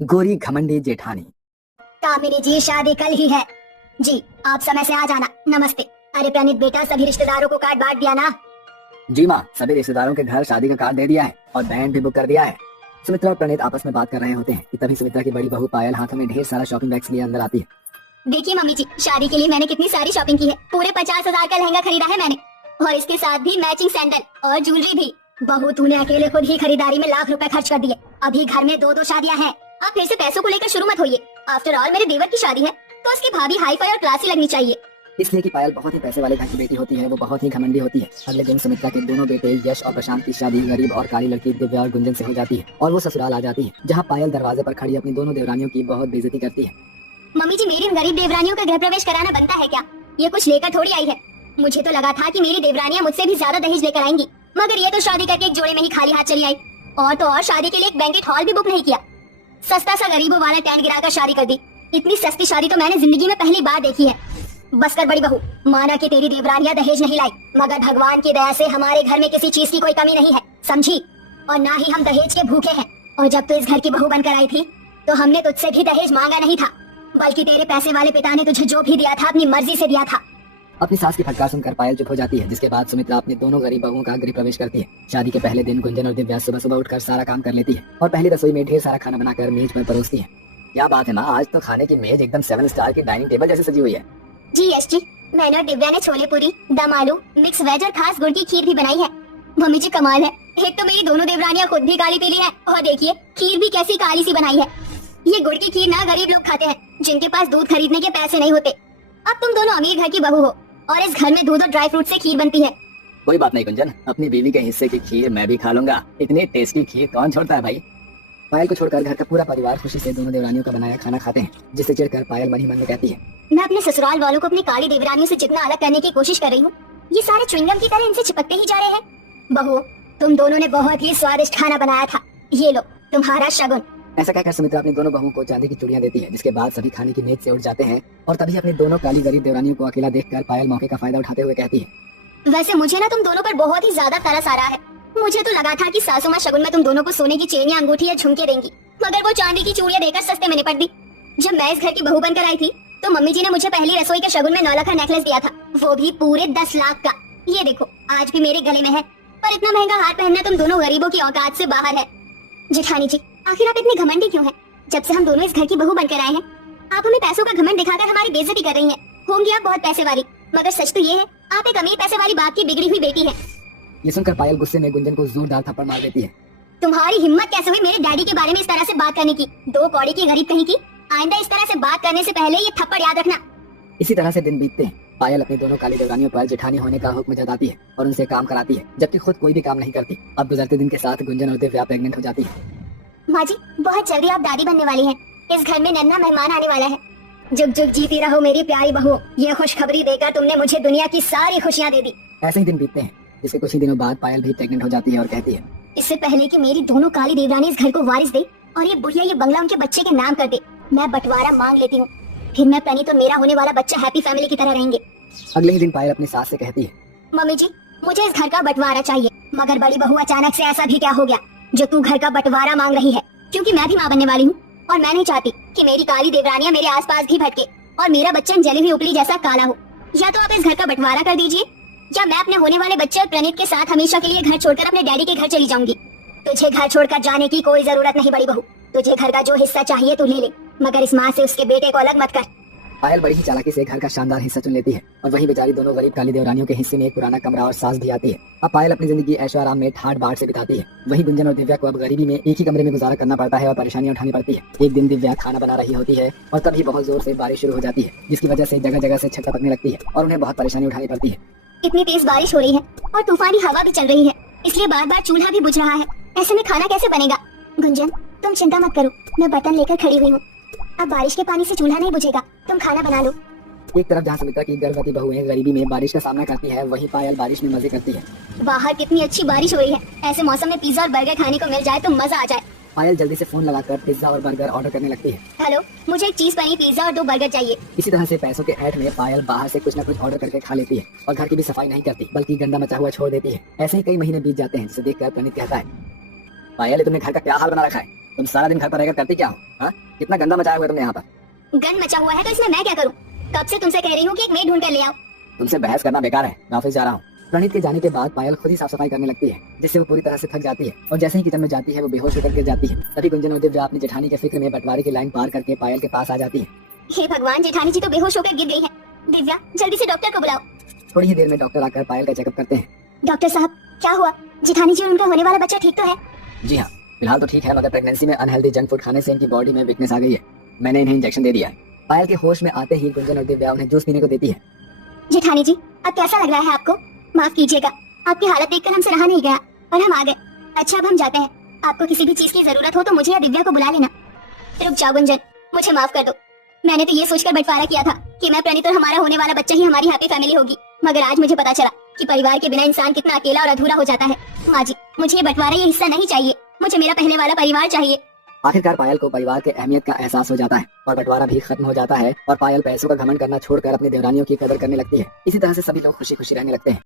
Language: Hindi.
गोरी घमंडी जेठानी। कामिनी जी, शादी कल ही है जी, आप समय से आ जाना। नमस्ते। अरे प्रणीत बेटा, सभी रिश्तेदारों को कार्ड बांट दिया ना? जी माँ, सभी रिश्तेदारों के घर शादी का कार्ड दे दिया है और बैंड भी बुक कर दिया है। सुमित्रा और प्रणीत आपस में बात कर रहे होते हैं कि तभी सुमित्रा की बड़ी बहू पायल हाथों में ढेर सारा शॉपिंग बैग्स लिए अंदर आती है। देखिए मम्मी जी, शादी के लिए मैंने कितनी सारी शॉपिंग की है। पूरे 50,000 का लहंगा खरीदा है मैंने, और इसके साथ भी मैचिंग सैंडल और ज्वेलरी भी। बहू, तूने अकेले खुद ही खरीदारी में लाख रुपए खर्च कर दिए। अभी घर में दो शादियां हैं। आप फिर से पैसों को लेकर शुरू मत होइए। आफ्टर ऑल मेरे देवर की शादी है तो उसकी भाभी हाई फाई और क्लासी लगनी चाहिए। इसलिए कि पायल बहुत ही पैसे वाले घर की बेटी होती है, वो बहुत ही घमंडी होती है। अगले दिन सुमित्रा के दोनों बेटे यश और प्रशांत की शादी गरीब और काली लड़की दिव्या और गुंजन से हो जाती है और वो ससुराल आ जाती है, जहाँ पायल दरवाजे पर खड़ी अपनी दोनों देवरानियों की बहुत बेइज्जती करती है। मम्मी जी, मेरी इन गरीब देवरानियों का गृह प्रवेश कराना बनता है क्या? ये कुछ लेकर थोड़ी आई है। मुझे तो लगा था कि मेरी देवरानियां मुझसे भी ज्यादा दहेज लेकर आएंगी, मगर ये तो शादी करके एक जोड़े में ही खाली हाथ चली आई। और तो और शादी के लिए एक बैंकेट हॉल भी बुक नहीं किया, सस्ता सा गरीबों वाला टेंट गिराकर शादी कर दी। इतनी सस्ती शादी तो मैंने जिंदगी में पहली बार देखी है। बस कर बड़ी बहू, माना कि तेरी देवरानियां दहेज नहीं लाई, मगर भगवान की दया से हमारे घर में किसी चीज की कोई कमी नहीं है, समझी? और ना ही हम दहेज के भूखे हैं। और जब तू इस घर की बहू बनकर आई थी तो हमने तुझसे भी दहेज मांगा नहीं था, बल्कि तेरे पैसे वाले पिता ने तुझे जो भी दिया था अपनी मर्जी से दिया था। अपनी सास की फटकार सुनकर पायल चुप हो जाती है, जिसके बाद सुमित्रा अपने दोनों गरीब बहुओं का गृह प्रवेश करती है। शादी के पहले दिन गुंजन और दिव्या सुबह सुबह उठकर सारा काम कर लेती है और पहली रसोई में ढेर सारा खाना बनाकर मेज पर परोसती है। क्या बात है माँ, आज तो खाने की मेज एकदम 7 स्टार की डाइनिंग टेबल जैसे सजी हुई है। जी यश जी, मैंने और दिव्या ने छोले पूरी, दम आलू, मिक्स वेज और खास गुड़ की खीर भी बनाई है। मम्मी जी कमाल है, एक तो मेरी दोनों देवरानियां खुद भी काली पीली है, और देखिए खीर भी कैसी काली सी बनाई है। ये गुड़ की खीर ना गरीब लोग खाते हैं, जिनके पास दूध खरीदने के पैसे नहीं होते। अब तुम दोनों अमीर घर की बहू हो और इस घर में दूध और ड्राई फ्रूट से खीर बनती है। कोई बात नहीं गुंजन, अपनी बीवी के हिस्से की खीर मैं भी खा लूंगा। इतनी टेस्टी खीर कौन छोड़ता है भाई। पायल को छोड़कर घर का पूरा परिवार खुशी से दोनों देवरानियों का बनाया खाना खाते हैं, जिससे चिढ़कर पायल मन ही मन में कहती है, मैं अपने ससुराल वालों को अपनी काली देवरानियों से जितना अलग करने की कोशिश कर रही हूँ, ये सारे च्युइंगम की तरह इनसे चिपकते ही जा रहे हैं। बहू, तुम दोनों ने बहुत ही स्वादिष्ट खाना बनाया था, ये लो तुम्हारा शगुन। ऐसा कहकर सुमित्रा अपनी दोनों बहुओं को चांदी की चूड़ियां देती है, जिसके बाद सभी खाने की मेज से उठ जाते हैं और तभी अपनी दोनों काली गरीब देवरानियों को अकेला देखकर पायल मौके का फायदा उठाते हुए कहती है, वैसे मुझे ना तुम दोनों पर बहुत ही ज्यादा तरस आ रहा है। मुझे तो लगा था कि सासू माँ शगुन में तुम दोनों को सोने की चेन या अंगूठी या झुमके देंगी, मगर वो चांदी की चूड़ियां देकर सस्ते में निपट दी। जब मैं इस घर की बहू बनकर आई थी तो मम्मी जी ने मुझे पहली रसोई के शगुन में 9 लाख का नेकलेस दिया था, वो भी पूरे 10 लाख का। ये देखो आज भी मेरे गले में है, पर इतना महंगा हार पहनना तुम दोनों गरीबों की औकात से बाहर है। जेठानी जी, आखिर आप इतनी घमंडी क्यों हैं? जब से हम दोनों इस घर की बहू बनकर आए हैं, आप हमें पैसों का घमंड दिखाकर हमारी बेइज्जती कर रही हैं। होंगी आप बहुत पैसे वाली, मगर सच तो ये है आप एक अमीर पैसे वाली बाप की बिगड़ी हुई बेटी है। ये सुनकर पायल गुस्से में गुंजन को जोरदार थप्पड़ मार देती है। तुम्हारी हिम्मत कैसे हुई मेरे डैडी के बारे में इस तरह से बात करने की? 2 कौड़ी की गरीब कहीं की। आइंदा इस तरह से बात करने से पहले ये थप्पड़ याद रखना। इसी तरह से दिन बीतते हैं। पायल अपनी दोनों काली देवरानियों पर जेठानी होने का हुक्म जताती है और उनसे काम कराती है, जबकि खुद कोई भी काम नहीं करती। अब गुजरते दिन के साथ गुंजन और दिव्या प्रेग्नेंट हो जाती है। माँ जी, बहुत जल्दी आप दादी बनने वाली हैं। इस घर में नन्हा मेहमान आने वाला है। जुग जुग जीती रहो मेरी प्यारी बहू, ये खुशखबरी देकर तुमने मुझे दुनिया की सारी खुशियाँ दे दी। ऐसे ही दिन बीतते हैं, जिसके कुछ ही दिनों बाद पायल भी प्रेग्नेंट हो जाती है और कहती है, इससे पहले कि मेरी दोनों काली देवरानी इस घर को वारिस दे और ये बुढ़िया ये बंगला उनके बच्चे के नाम कर दे, मैं बंटवारा मांग लेती हूँ। फिर मैं प्रणीत और मेरा होने वाला बच्चा हैप्पी फैमिली की तरह रहेंगे। अगले ही दिन पायल अपनी सास से कहती है, मम्मी जी, मुझे इस घर का बंटवारा चाहिए। मगर बड़ी बहू, अचानक से ऐसा भी क्या हो गया जो तू घर का बंटवारा मांग रही है? क्योंकि मैं भी माँ बनने वाली हूँ और मैं नहीं चाहती कि मेरी काली देवरानियां मेरे आसपास भी भटके और मेरा बच्चा जली हुई उपली जैसा काला हो। या तो आप इस घर का बंटवारा कर दीजिए, या मैं अपने होने वाले बच्चे और प्रणीत के साथ हमेशा के लिए घर छोड़कर अपने डैडी के घर चली जाऊंगी। तुझे घर छोड़कर जाने की कोई जरूरत नहीं बड़ी बहू, तुझे घर का जो हिस्सा चाहिए तू ले ले, मगर इस माँ से उसके बेटे को अलग मत कर। पायल बड़ी ही चालाकी से घर का शानदार हिस्सा चुन लेती है और वहीं बेचारी दोनों गरीब काली देवरानियों के हिस्से में एक पुराना कमरा और सास भी आती है। अब पायल अपनी जिंदगी ऐशो आराम में ठाट बाट से बिताती है। वहीं गुंजन और दिव्या को अब गरीबी में एक ही कमरे में गुजारा करना पड़ता है और परेशानियां उठानी पड़ती है। एक दिन दिव्या खाना बना रही होती है और तभी बहुत जोर से बारिश शुरू हो जाती है, जिसकी वजह से जगह जगह से छत टपकने लगती है और उन्हें बहुत परेशानी उठानी पड़ती है। इतनी तेज बारिश हो रही है और तूफानी हवा भी चल रही है, इसलिए बार बार चूल्हा भी बुझ रहा है। ऐसे में खाना कैसे बनेगा? गुंजन, तुम चिंता मत करो, मैं बर्तन लेकर खड़ी हुई हूँ। अब बारिश के पानी से चूल्हा नहीं बुझेगा, तुम खाना बना लो। एक तरफ जहाँ सुमित्रा की गर्भवती बहुएं गरीबी में बारिश का सामना करती है, वहीं पायल बारिश में मजे करती है। बाहर कितनी अच्छी बारिश हो रही है, ऐसे मौसम में पिज्जा और बर्गर खाने को मिल जाए तो मजा आ जाए। पायल जल्दी से फोन लगाकर पिज्जा और बर्गर ऑर्डर करने लगती है। हेलो, मुझे एक चीज पनीर पिज्जा और 2 बर्गर चाहिए। इसी तरह से पैसों के ऐठ में पायल बाहर से कुछ न कुछ ऑर्डर करके खा लेती है और घर की भी सफाई नहीं करती, बल्कि गंदा मचा हुआ छोड़ देती है। ऐसे ही कई महीने बीत जाते हैं, जिसे देखकर प्रणीत कहता है, पायल तुमने घर का क्या हाल बना रखा है? तुम सारा दिन घर पर रहकर करती क्या हो? हाँ, कितना गंदा मचाया हुआ है तुमने यहाँ पर। गन मचा हुआ है तो इसमें मैं क्या करूँ? कब से तुमसे कह रही हूँ कि एक मेड ढूंढ कर ले आओ। तुमसे बहस करना बेकार है, मैं ऑफिस जा रहा हूँ। प्रणीत के जाने के बाद पायल खुद ही साफ सफाई करने लगती है, जिससे वो पूरी तरह से थक जाती है और जैसे ही किचन में जाती है वो बेहोश होकर गिर जाती है। तभी गुंजन और दिव्या अपनी जेठानी के फिक्र में बंटवारे की लाइन पार करके पायल के पास आ जाती है। हे भगवान, जेठानी जी तो बेहोश होकर गिर गई है। दिव्या, जल्दी से डॉक्टर को बुलाओ। थोड़ी ही देर में डॉक्टर आकर पायल का चेकअप करते हैं। डॉक्टर साहब, क्या हुआ? जेठानी जी और उनका होने वाला बच्चा ठीक तो है? जी हाँ, फिलहाल तो ठीक है, मगर प्रेगनेंसी में अनहेल्दी जंक फूड खाने से इनकी बॉडी में वीकनेस आ गई है। मैंने इन्हें इंजेक्शन दे दिया है। पायल के होश में आते ही गुंजन और दिव्या उन्हें जूस पीने को देती है। जेठानी जी, अब कैसा लग रहा है आपको? माफ कीजिएगा, आपकी हालत देखकर हमसे रहा नहीं गया और हम आ गए। अच्छा, अब हम जाते हैं। आपको किसी भी चीज की जरूरत हो तो मुझे या दिव्या को बुला लेना। रुक जाओ गुंजन, मुझे माफ कर दो। मैंने तो ये सोचकर बंटवारा किया था कि मैं प्रणीत और हमारा होने वाला बच्चा ही हमारी हैप्पी फैमिली होगी, मगर आज मुझे पता चला कि परिवार के बिना इंसान कितना अकेला और अधूरा हो जाता है। माँ जी, मुझे ये बंटवारा, ये हिस्सा नहीं चाहिए। मुझे मेरा पहले वाला परिवार चाहिए। आखिरकार पायल को परिवार के अहमियत का एहसास हो जाता है और बंटवारा भी खत्म हो जाता है और पायल पैसों का घमंड करना छोड़कर अपनी देवरानियों की कदर करने लगती है। इसी तरह से सभी लोग खुशी खुशी रहने लगते हैं।